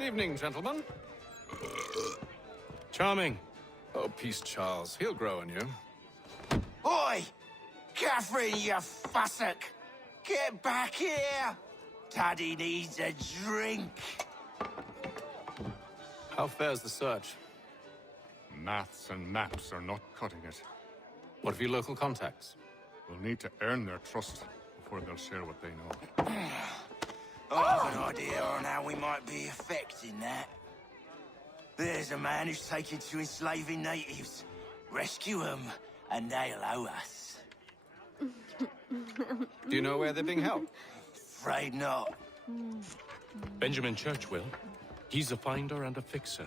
Evening, gentlemen. Charming. Oh, peace, Charles. He'll grow on you. Oi! Catherine, you fussock! Get back here! Daddy needs a drink. How fares the search? Maths and maps are not cutting it. What of your local contacts? We'll need to earn their trust before they'll share what they know. I have an idea on how we might be affecting that. There's a man who's taken to enslaving natives. Rescue them, and they'll owe us. Do you know where they're being held? Afraid not. Benjamin Church will. He's a finder and a fixer.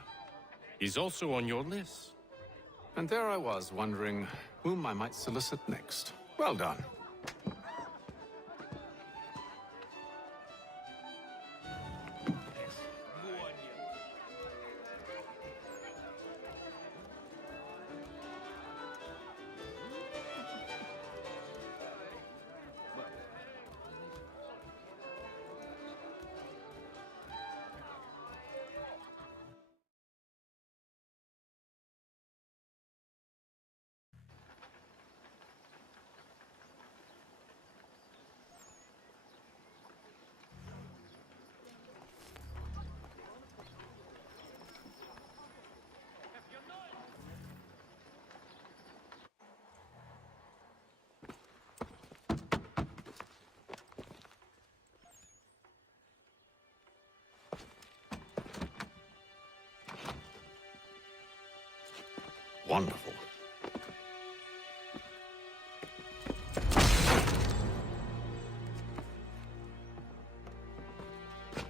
He's also on your list. And there I was, wondering whom I might solicit next. Well done. Wonderful.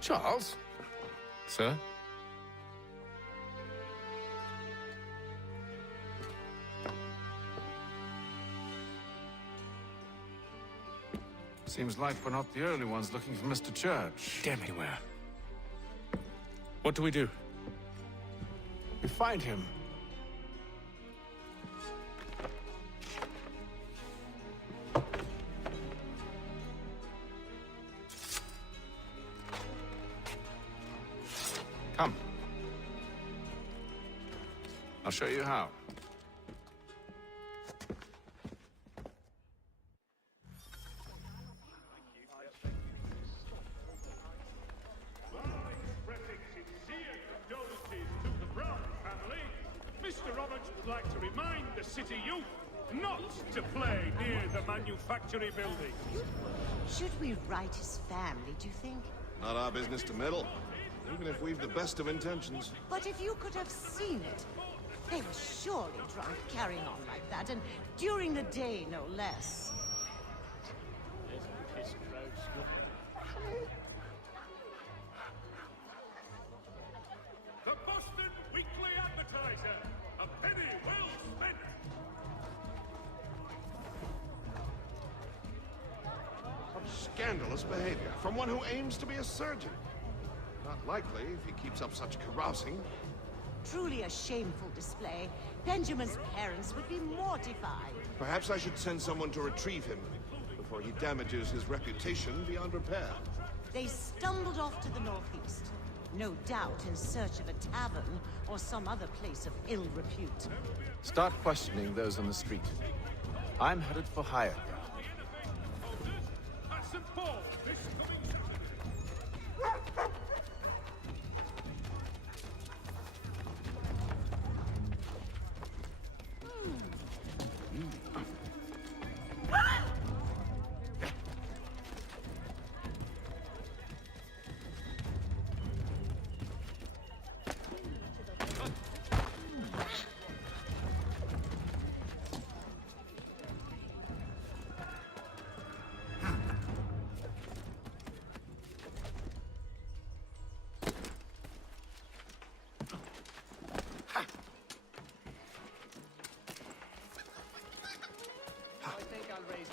Charles? Sir? Seems like we're not the only ones looking for Mr. Church. Damn it, where? What do we do? We find him. Come. I'll show you how. Expressing sincere condolences to the Brown family, Mr. Roberts would like to remind the city youth not to play near the manufactory building. Should we write his family, do you think? Not our business to meddle, even if we've the best of intentions. But if you could have seen it, they were surely drunk carrying on like that, and during the day, no less. The Boston Weekly Advertiser, a penny well spent. Scandalous behavior from one who aims to be a surgeon. Not likely if he keeps up such carousing. Truly a shameful display. Benjamin's parents would be mortified. Perhaps I should send someone to retrieve him before he damages his reputation beyond repair. They stumbled off to the northeast, no doubt in search of a tavern or some other place of ill repute. Start questioning those on the street. I'm headed for higher ground. At St. Paul this coming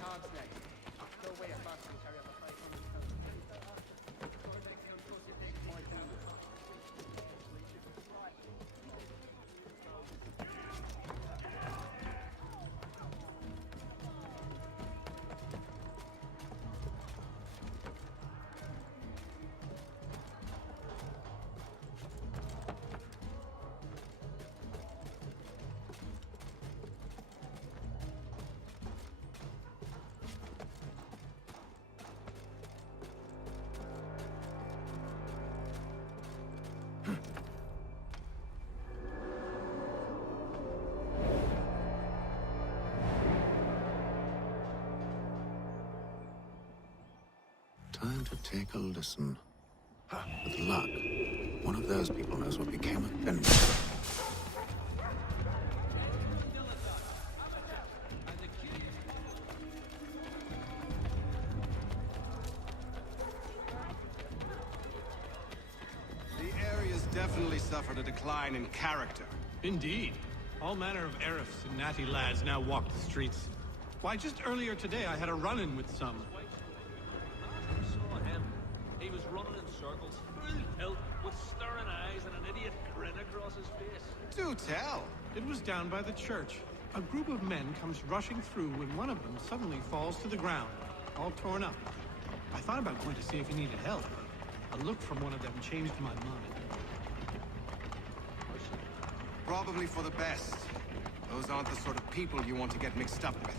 Saturday. Time to take a listen. With luck, one of those people knows what became of Benjamin. The area's definitely suffered a decline in character. Indeed. All manner of Arifs and natty lads now walk the streets. Why, just earlier today I had a run-in with some. Saw him. He was running in circles, full tilt, with staring eyes and an idiot grin across his face. Do tell. It was down by the church. A group of men comes rushing through when one of them suddenly falls to the ground, all torn up. I thought about going to see if he needed help, but a look from one of them changed my mind. Probably for the best. Those aren't the sort of people you want to get mixed up with.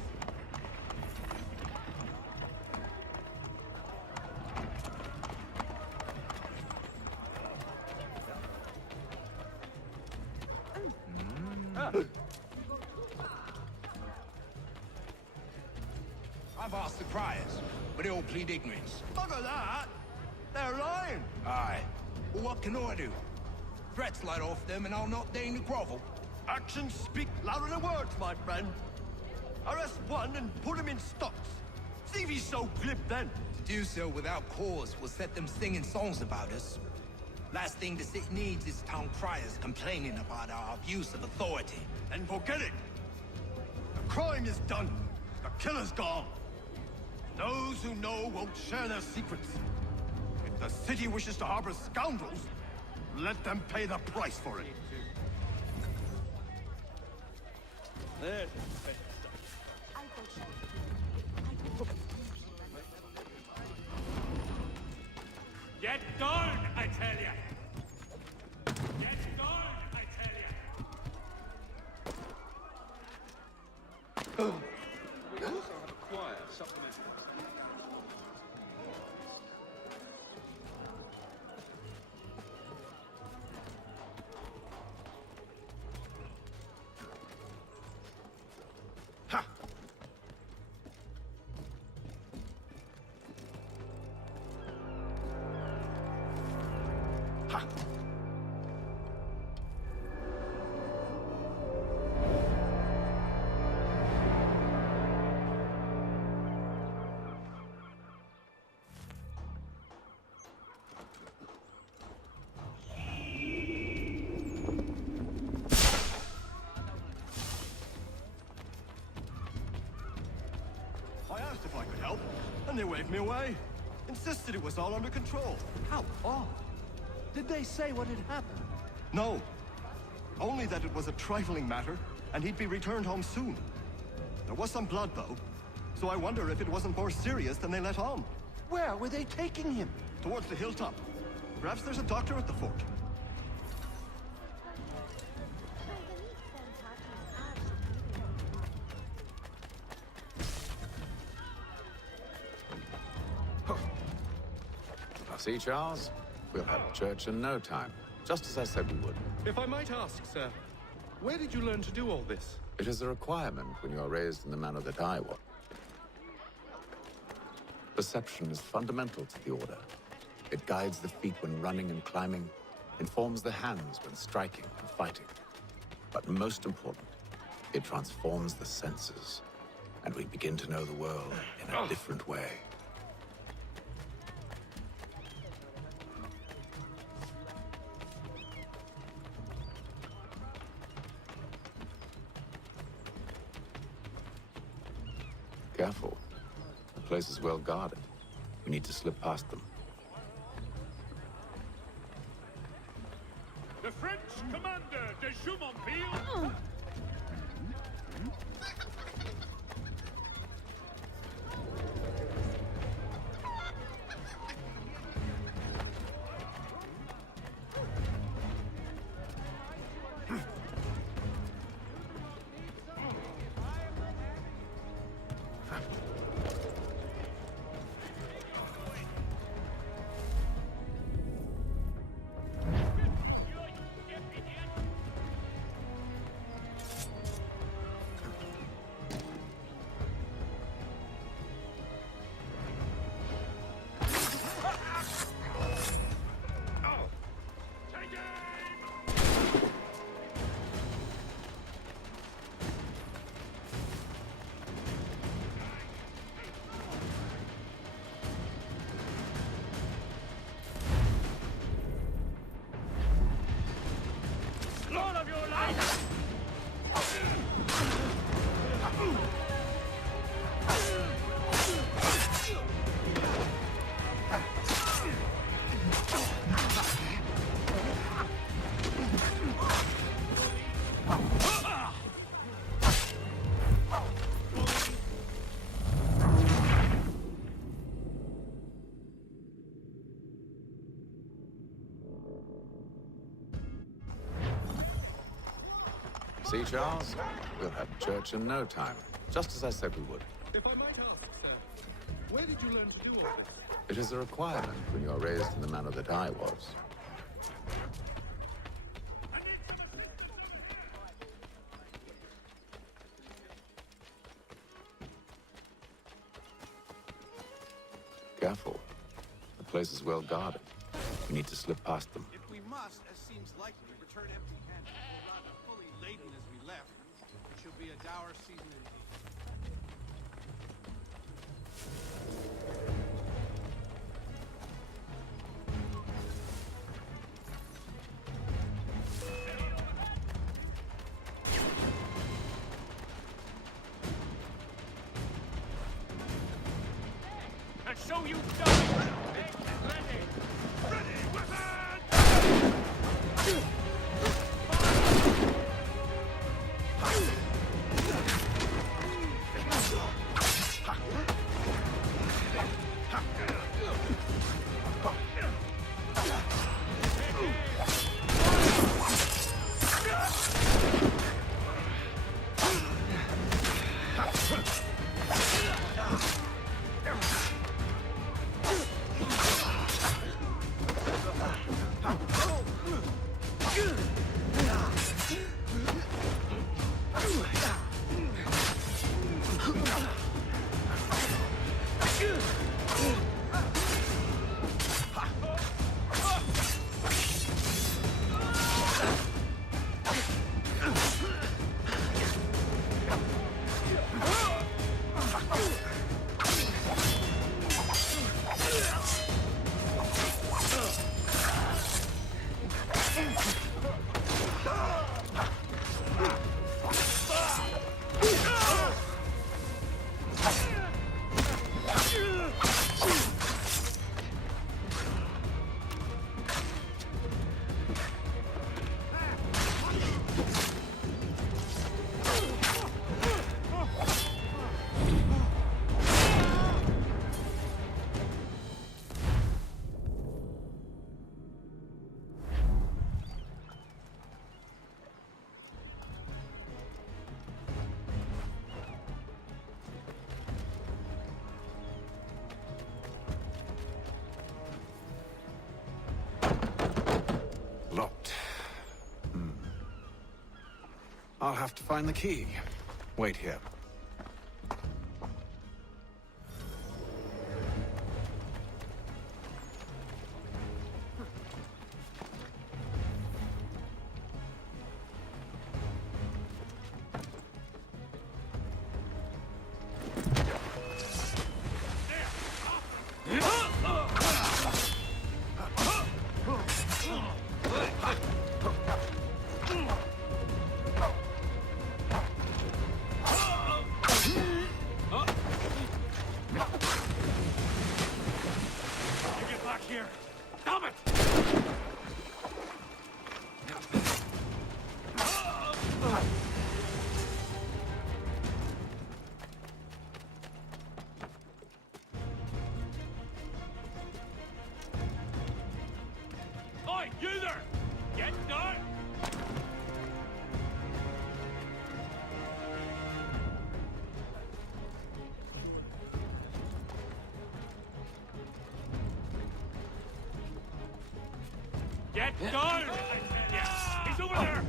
I've asked the criers, but they all plead ignorance. Bugger that! They're lying! Aye. Well, what can I do? Threats light off them and I'll not deign to grovel. Actions speak louder than words, my friend. Arrest one and put him in stocks. See if he's so glib then. To do so without cause will set them singing songs about us. Last thing the city needs is town criers complaining about our abuse of authority. Then forget it. The crime is done. The killer's gone. Those who know won't share their secrets. If the city wishes to harbor scoundrels, let them pay the price for it. There. Get down, I tell ya! Get down, I tell ya! We also have a choir supplementary. I asked if I could help, and they waved me away. Insisted it was all under control. How odd. Did they say what had happened? No. Only that it was a trifling matter, and he'd be returned home soon. There was some blood, though, so I wonder if it wasn't more serious than they let on. Where were they taking him? Towards the hilltop. Perhaps there's a doctor at the fort. See, Charles? We'll have church in no time, just as I said we would. If I might ask, sir, where did you learn to do all this? It is a requirement when you are raised in the manner that I was. Perception is fundamental to the Order. It guides the feet when running and climbing, informs the hands when striking and fighting. But most important, it transforms the senses, and we begin to know the world in a different way. Careful. The place is well guarded. We need to slip past them. The French commander de Jumonville. Lord of your life! See, Charles? We'll have church in no time, just as I said we would. If I might ask, sir, where did you learn to do all this? It is a requirement when you are raised in the manner that I was. Careful. The place is well guarded. We need to slip past them. If we must, as seems likely, return empty-handed, or rather fully laden as we left, it shall be a dour season indeed. And so you die! Ready! Ready, Locked. I'll have to find the key. Wait here. Oi, you there! Get down! Get down! Yes, he's over there!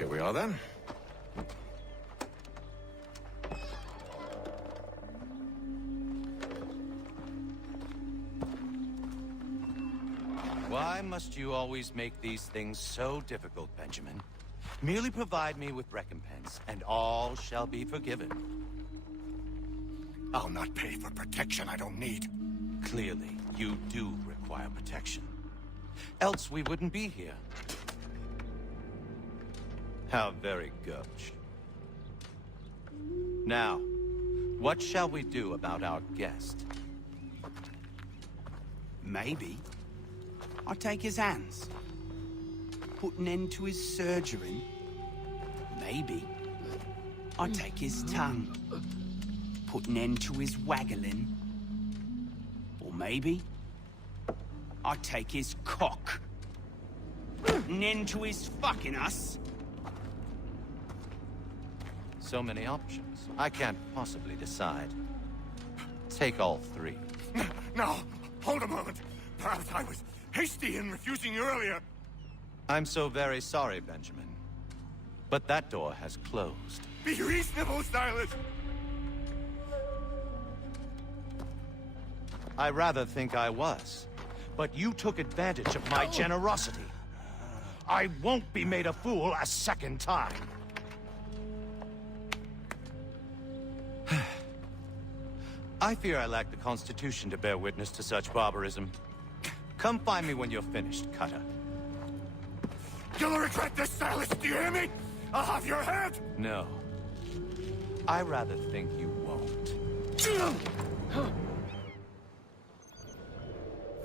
Here we are then. Why must you always make these things so difficult, Benjamin? Merely provide me with recompense, and all shall be forgiven. I'll not pay for protection I don't need. Clearly, you do require protection. Else we wouldn't be here. How very gauche. Now, what shall we do about our guest? Maybe I'll take his hands. Put an end to his surgery. Maybe I'll take his tongue. Put an end to his waggling. Or maybe I'll take his cock. An end to his fucking us. So many options. I can't possibly decide. Take all three. No, hold a moment. Perhaps I was hasty in refusing you earlier. I'm so very sorry, Benjamin. But that door has closed. Be reasonable, Silas. I rather think I was. But you took advantage of my generosity. I won't be made a fool a second time. I fear I lack the constitution to bear witness to such barbarism. Come find me when you're finished, Cutter. You'll regret this, Silas, do you hear me? I'll have your head! No. I rather think you won't.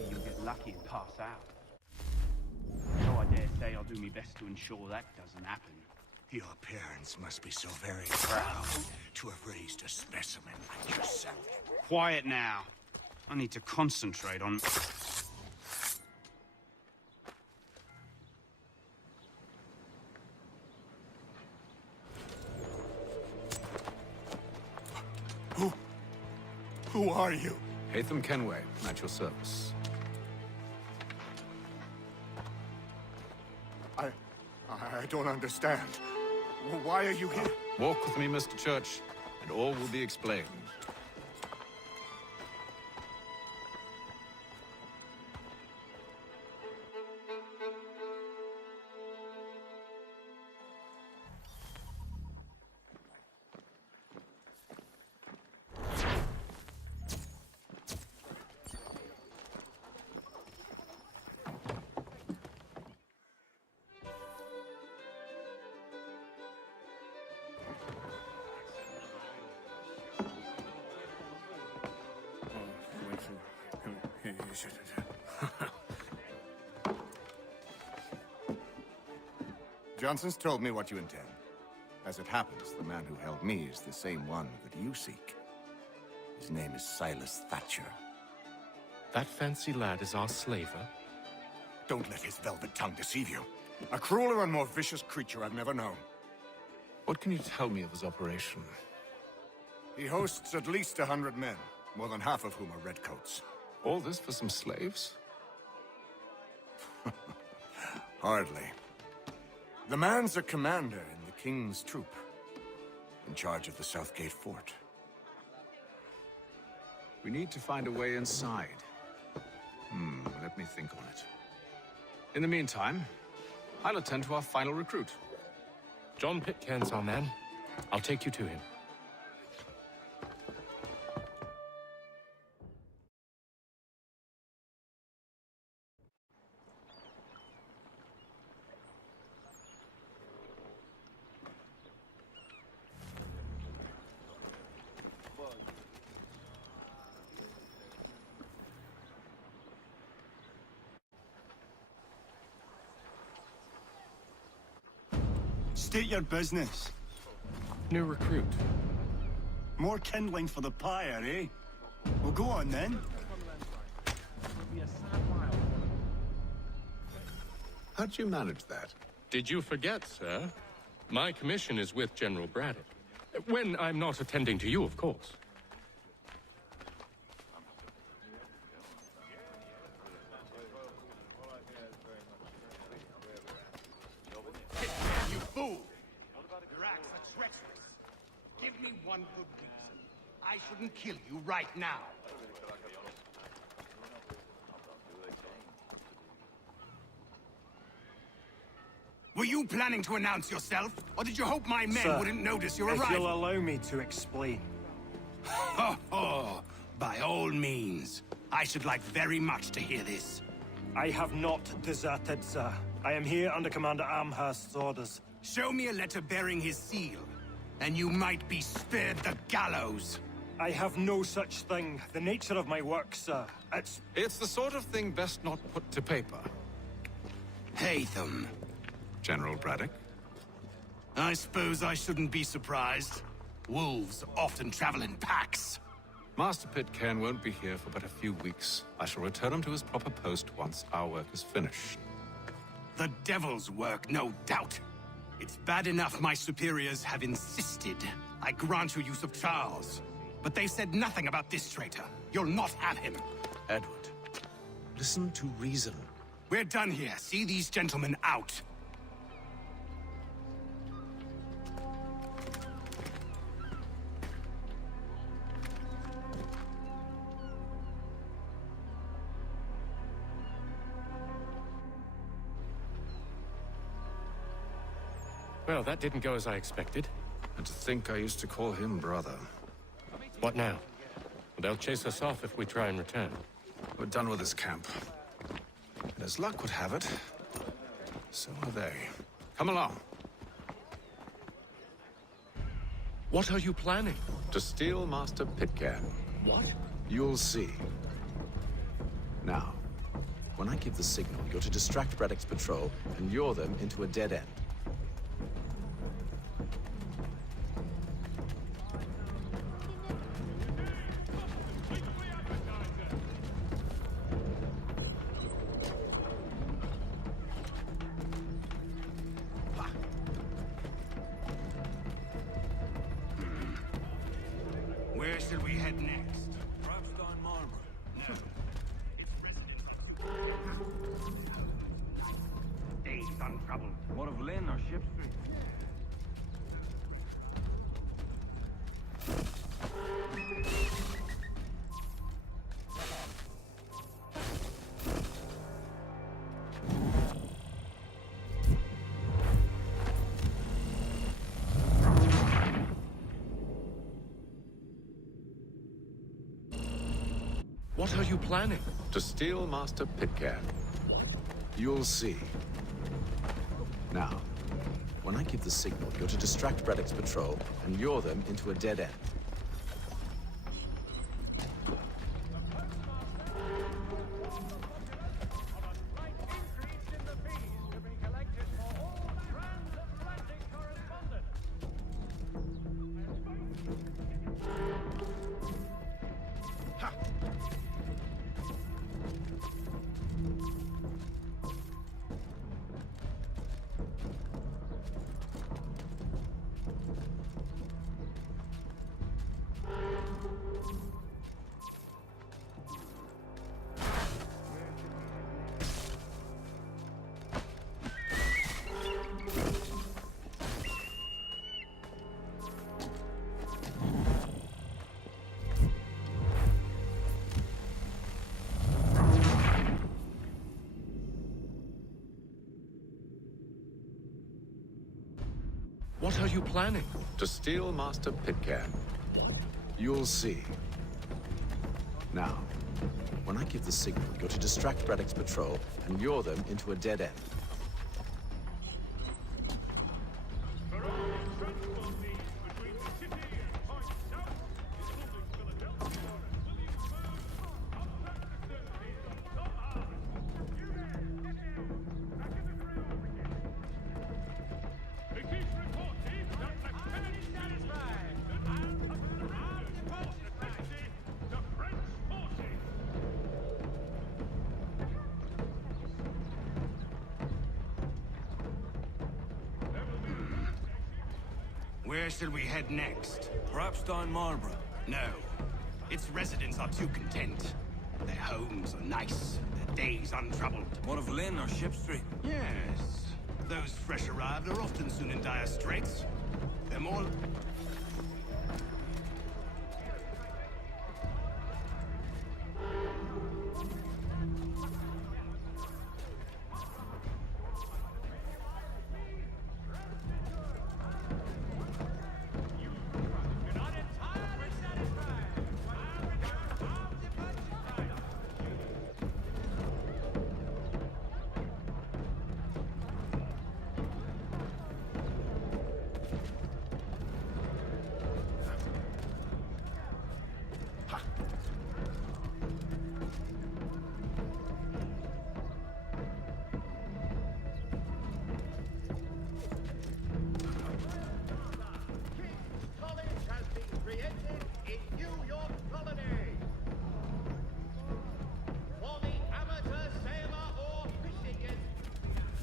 You'll get lucky and pass out. So I dare say I'll do my best to ensure that doesn't happen. Your parents must be so very proud to have raised a specimen like yourself. Quiet now. I need to concentrate on... Who are you? Hatham Kenway, at your service. I don't understand. Why are you here? Walk with me, Mr. Church, and all will be explained. Johnson's told me what you intend. As it happens, the man who held me is the same one that you seek. His name is Silas Thatcher. That fancy lad is our slaver? Don't let his velvet tongue deceive you. A crueler and more vicious creature I've never known. What can you tell me of his operation? He hosts at least 100 men, more than half of whom are redcoats. All this for some slaves? Hardly. The man's a commander in the King's troop, in charge of the Southgate Fort. We need to find a way inside. Let me think on it. In the meantime, I'll attend to our final recruit. John Pitcairn's our man. I'll take you to him. State your business. New recruit. More kindling for the pyre, eh? Well, go on then. How'd you manage that? Did you forget, sir? My commission is with General Braddock. When I'm not attending to you, of course. You fool! give me one good reason I shouldn't kill you right now. Were you planning to announce yourself, or did you hope my men Sir, wouldn't notice your if arrival? you'll allow me to explain. Ho ho! By all means. I should like very much to hear this. I have not deserted, sir. I am here under Commander Amherst's orders. Show me a letter bearing his seal, and you might be spared the gallows. I have no such thing. The nature of my work, sir. It's the sort of thing best not put to paper. Haytham. General Braddock? I suppose I shouldn't be surprised. Wolves often travel in packs. Master Pitcairn won't be here for but a few weeks. I shall return him to his proper post once our work is finished. The devil's work, no doubt. It's bad enough my superiors have insisted I grant you use of Charles. But they said nothing about this traitor. You'll not have him. Edward, listen to reason. We're done here. See these gentlemen out. Well, that didn't go as I expected. And to think I used to call him brother. What now? They'll chase us off if we try and return. We're done with this camp. And as luck would have it, so are they. Come along. What are you planning? To steal Master Pitcairn. What? You'll see. Now, when I give the signal, you're to distract Braddock's patrol and lure them into a dead end. Where shall we head next? Perhaps down Marlborough. No. It's residents. Days untroubled. What of Lynn or Ship Street? What are you planning? To steal Master Pitcairn. You'll see. Now, when I give the signal, you're to distract Braddock's patrol and lure them into a dead end. What are you planning? To steal Master Pitcairn. You'll see. Now, when I give the signal, you're to distract Braddock's patrol and lure them into a dead end. Where shall we head next? Perhaps down Marlborough. No. Its residents are too content. Their homes are nice, their days untroubled. What of Lynn or Ship Street? Yes. Those fresh arrived are often soon in dire straits. They're more...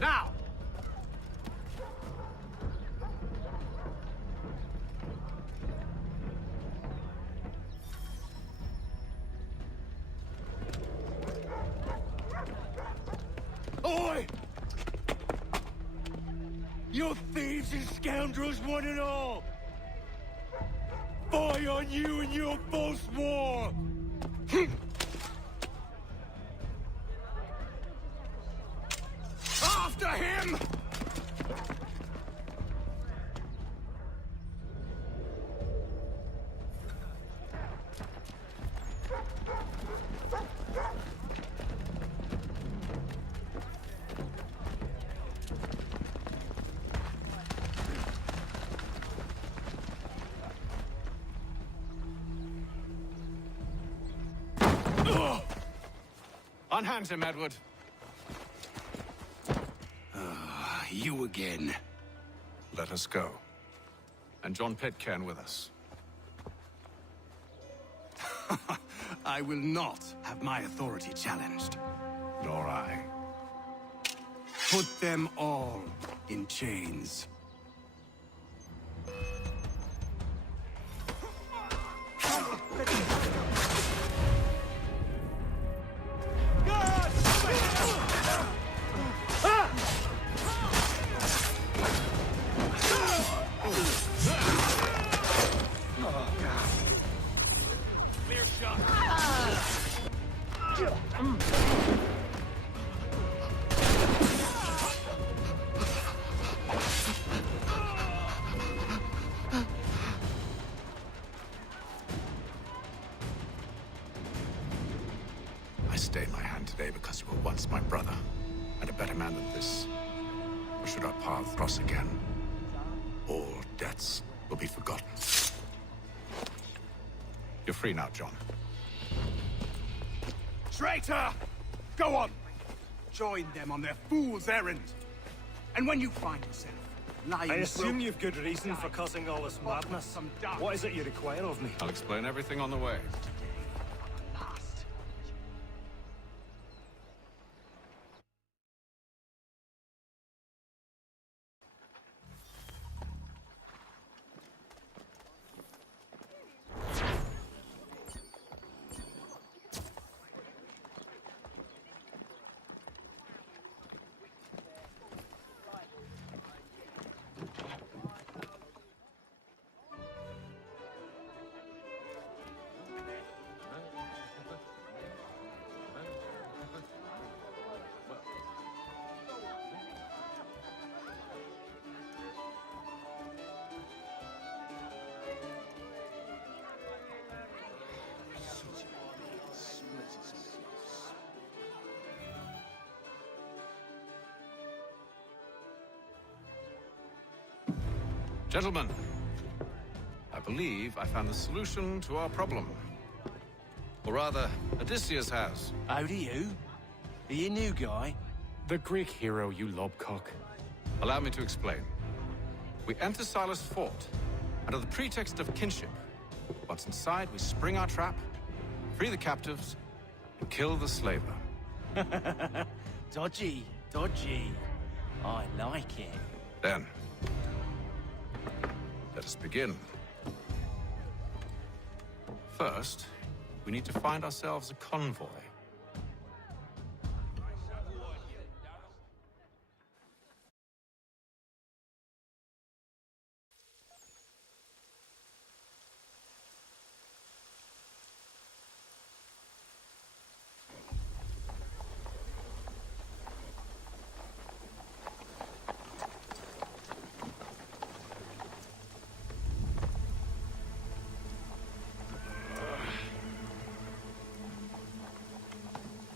Now! Oi! You thieves and scoundrels, one and all! Fie on you and your false war! After him! Unhand him, Edward. You again. Let us go. And John Pitcairn with us. I will not have my authority challenged. Nor I. Put them all in chains. Clear shot. I stay my hand today because you were once my brother, and a better man than this. Or should our paths cross again, all debts will be forgotten. You're free now, John. Traitor! Go on! Join them on their fool's errand. And when you find yourself lying... I assume you've good reason for causing all this madness. What is it you require of me? I'll explain everything on the way. Gentlemen, I believe I found the solution to our problem. Or rather, Odysseus has. How do you? Are you a new guy? The Greek hero, you lobcock. Allow me to explain. We enter Silas' fort, under the pretext of kinship. Once inside, we spring our trap, free the captives, and kill the slaver. Dodgy, dodgy. I like it. Then, let us begin. First, we need to find ourselves a convoy.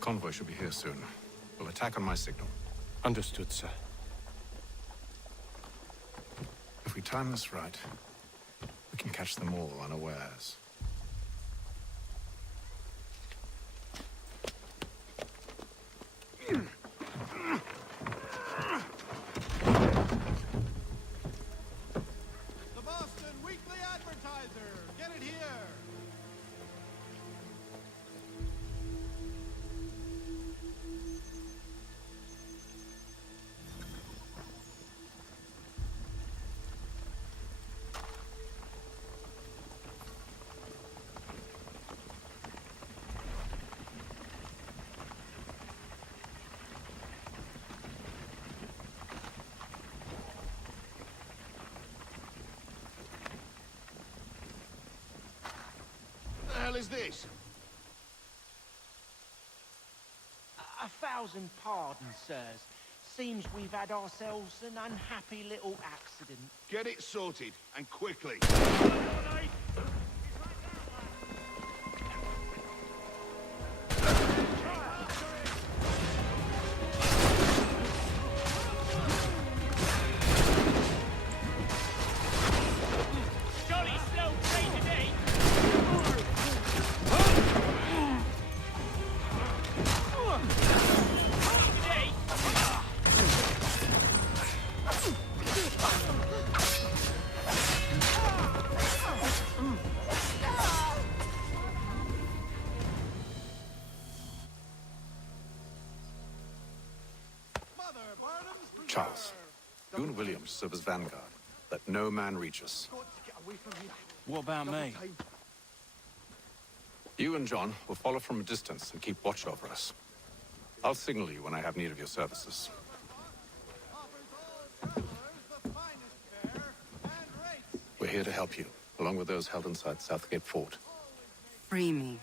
Convoy should be here soon. We'll attack on my signal. Understood, sir. If we time this right, we can catch them all unawares. The Boston Weekly Advertiser! Get it here! hell is this? 1,000 pardons, sirs. Seems we've had ourselves an unhappy little accident. Get it sorted, and quickly. Jolly slow train today. Charles, you and Williams serve as vanguard. Let no man reach us. What about me? You and John will follow from a distance and keep watch over us. I'll signal you when I have need of your services. We're here to help you, along with those held inside Southgate Fort. Free me.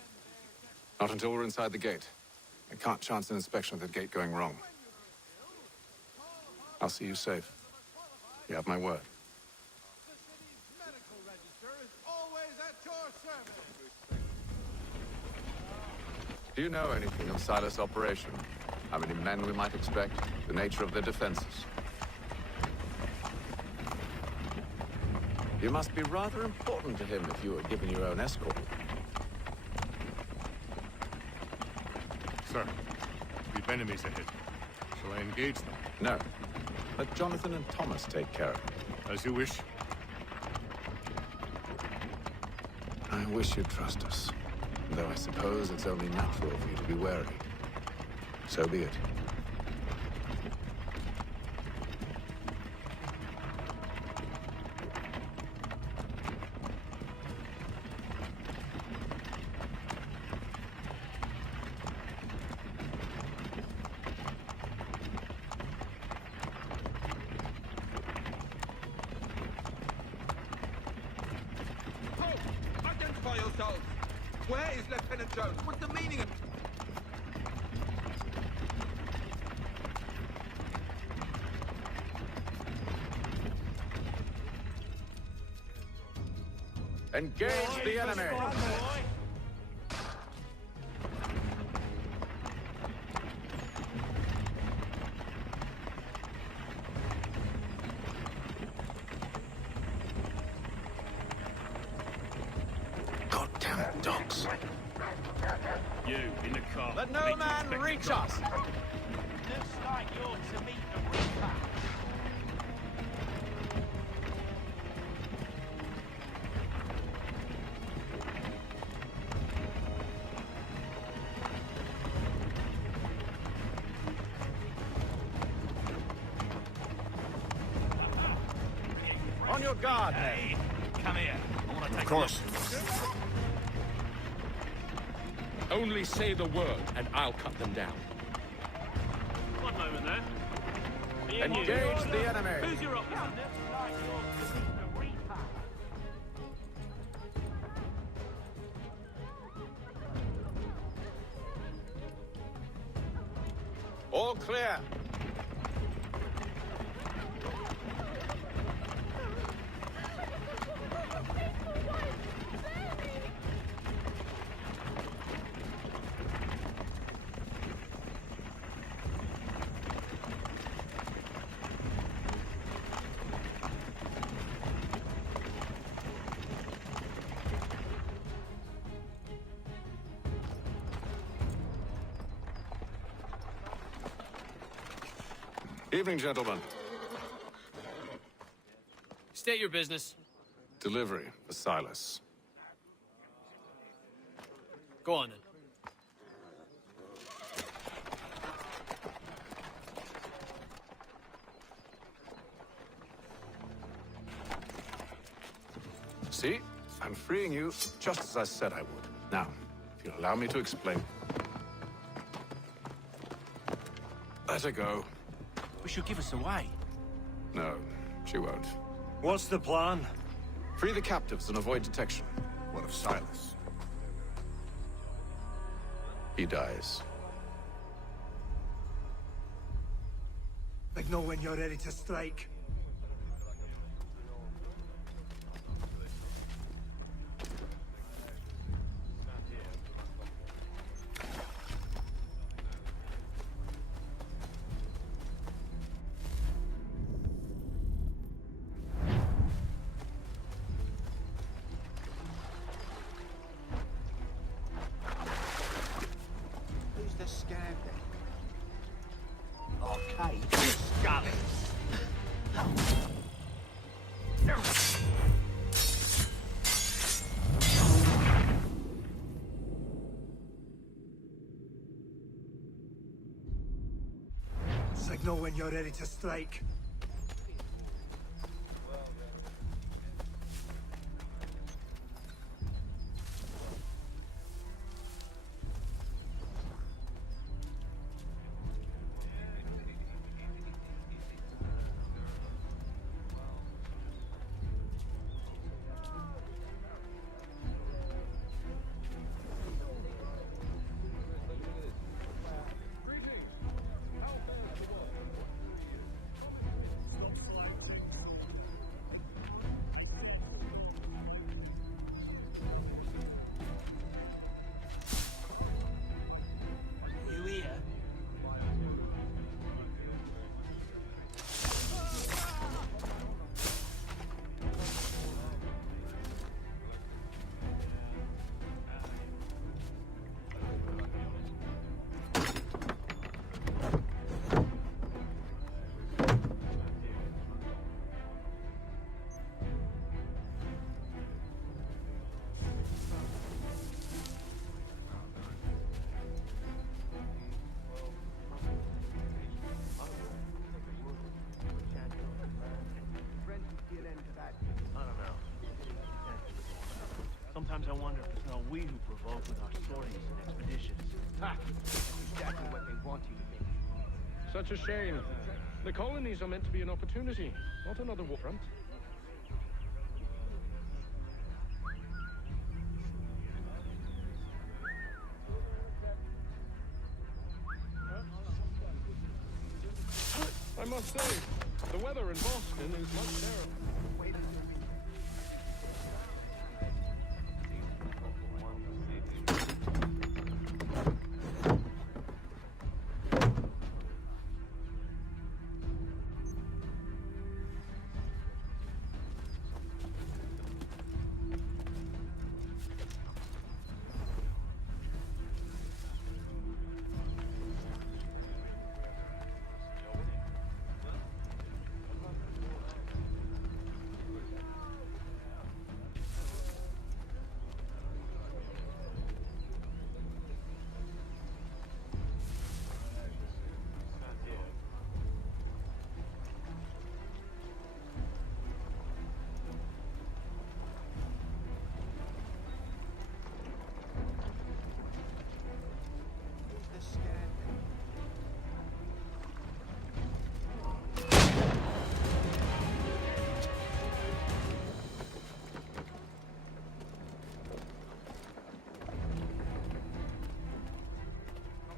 Not until we're inside the gate. I can't chance an inspection of the gate going wrong. I'll see you safe. You have my word. Do you know anything of Silas' operation? How many men we might expect? The nature of their defenses? You must be rather important to him if you were given your own escort. Sir, we've enemies ahead. Shall I engage them? No. Let Jonathan and Thomas take care of it. As you wish. I wish you'd trust us. Though I suppose it's only natural for you to be wary. So be it. Identify yourselves! Where is Lieutenant Jones? What's the meaning of... Engage the enemy! Goddamn dogs. You, in the car. Let no man reach us! Looks like you're to meet the Reaper. On your guard, men. Hey, come here. I want to take Of course. Only say the word, and I'll cut them down. One moment there. Engage the enemy! Who's your officer? Looks like you're to meet the Reaper. All clear. Evening, gentlemen. State your business. Delivery for Silas. Go on, then. See? I'm freeing you just as I said I would. Now, if you'll allow me to explain. Let her go. But she'll give us away. No, she won't. What's the plan? Free the captives and avoid detection. What of Silas? he dies. Signal when you're ready to strike. Who's the scab then? Okay, scum. Signal when you're ready to strike. You here? I don't know. Sometimes I wonder if it's not we who provoke with our stories and expeditions. Ha! That's exactly what they want you to be. Such a shame. The colonies are meant to be an opportunity, not another war front. I must say, the weather in Boston is much better.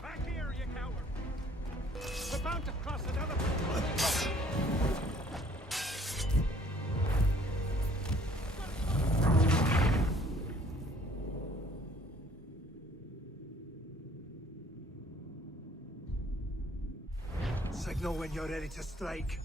Back here, you coward! We're bound to cross another... Signal when you're ready to strike.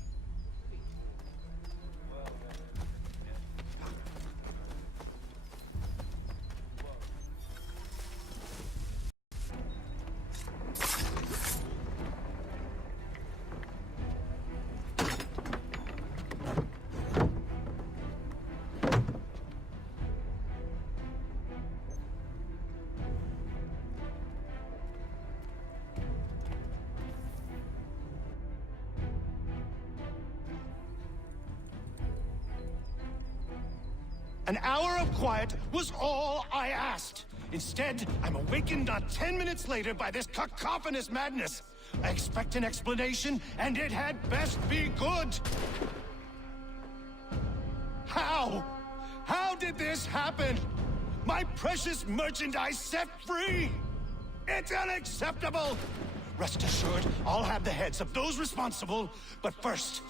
An hour of quiet was all I asked. Instead, I'm awakened not 10 minutes later by this cacophonous madness. I expect an explanation, and it had best be good. How? How did this happen? My precious merchandise set free! It's unacceptable! Rest assured, I'll have the heads of those responsible, but first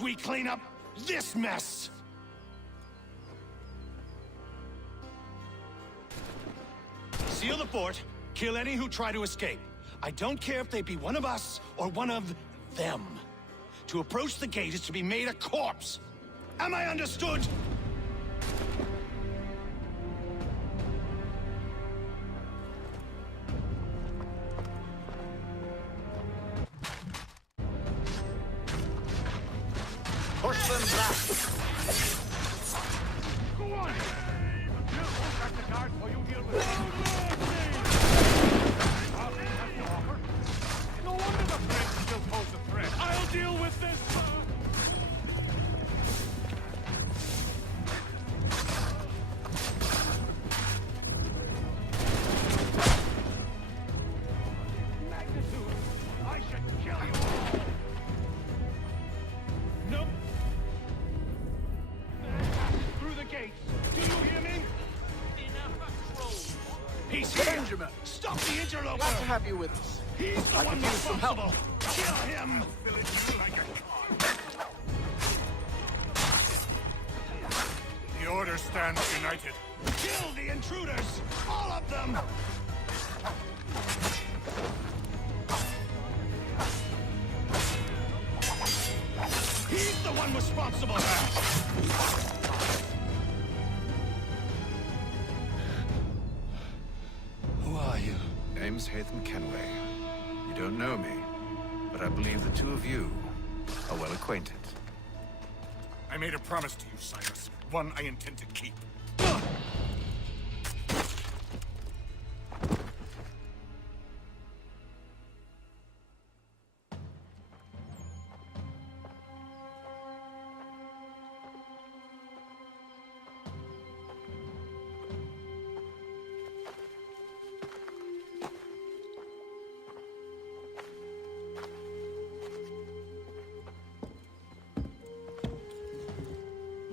we clean up this mess! Seal the fort, kill any who try to escape. I don't care if they be one of us or one of them. To approach the gate is to be made a corpse. Am I understood? Push them back! Go on! We'll hold the guard while you deal with it. No wonder the French still pose a threat. I'll deal with this! Magnitude! I should kill you all! Nope! Through the gates! Do you hear me? He's here! Benjamin! Stop the interloper! Glad to have you with us. He's the I one could use some help. responsible! Kill him! The Order stands united. Kill the intruders! All of them! He's the one responsible! Who are you? Name's Haytham Kenway. You don't know me, but I believe the two of you are well acquainted. I made a promise to you, Silas. One I intend to keep.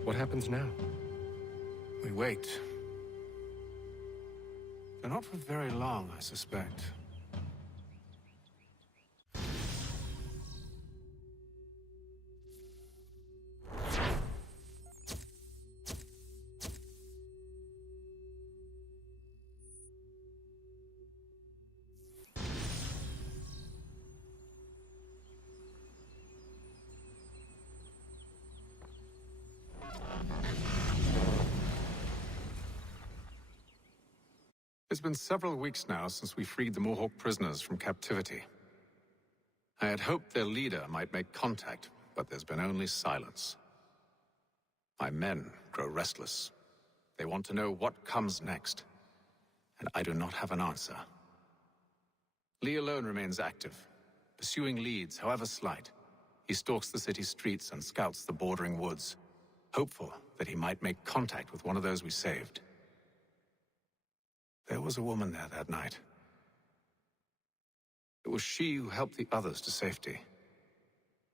What happens now? We wait. But not for very long, I suspect. It's been several weeks now since we freed the Mohawk prisoners from captivity. I had hoped their leader might make contact, but there's been only silence. My men grow restless. They want to know what comes next, and I do not have an answer. Lee alone remains active, pursuing leads, however slight. He stalks the city streets and scouts the bordering woods, hopeful that he might make contact with one of those we saved. There was a woman there that night. It was she who helped the others to safety.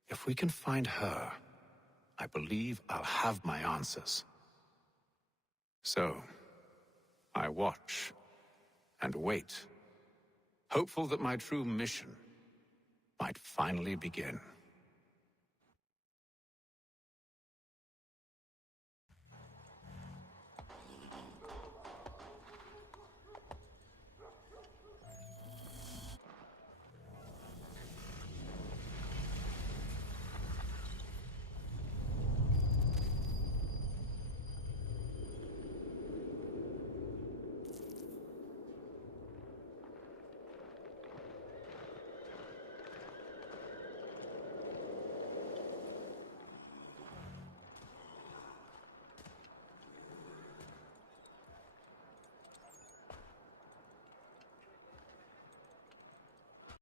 If we can find her, I believe I'll have my answers. So, I watch and wait, hopeful that my true mission might finally begin.